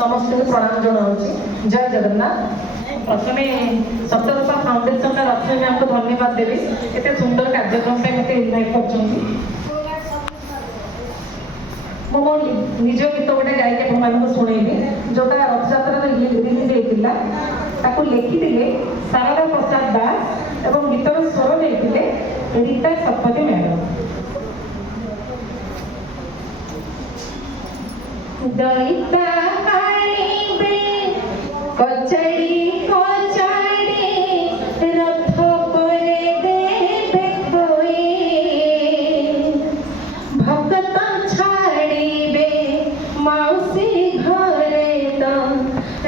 समस्त प्रणाम जनाऊँगी। जय जगन्नाथ। प्रथमे सप्तरूपा फाउंडेशन रश्मि मैम को धन्यवाद देवी एत सुंदर कार्यक्रम मत इनभाइट कर मो निज गीत गोटे गायक आपको शुणेबी जोटा रथयात्रा रिलीज होता लिखिले शारदा प्रसाद दास एवं गीतर स्वर नहीं रीता शतपथी मैडम। दईता कचड़ी कचड़ी रथ पर देवे खोई भक्त छाड़ीबे मौसी घरे तो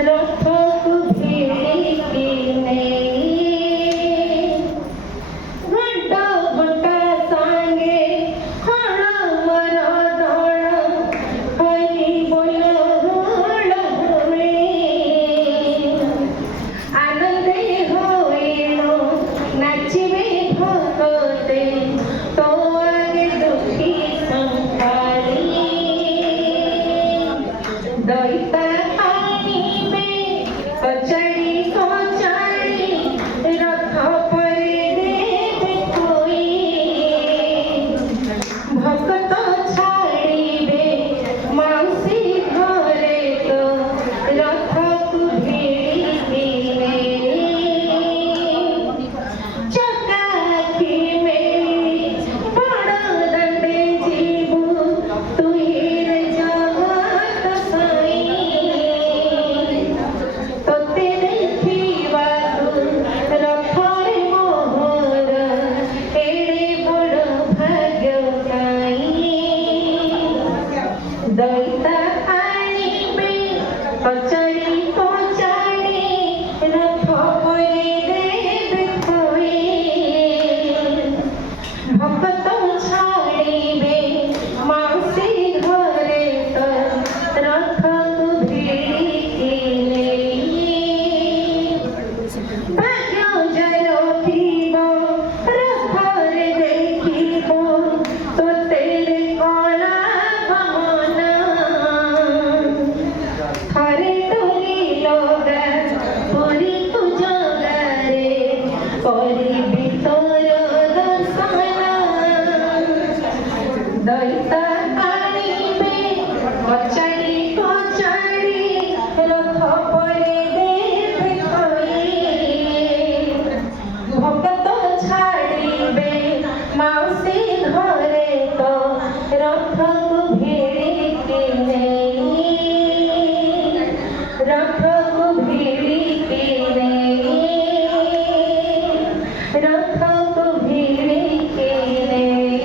रथ को भिड़िकी नहीं घंटा घंटा सांगे हण मर दड़ हई बोल दईता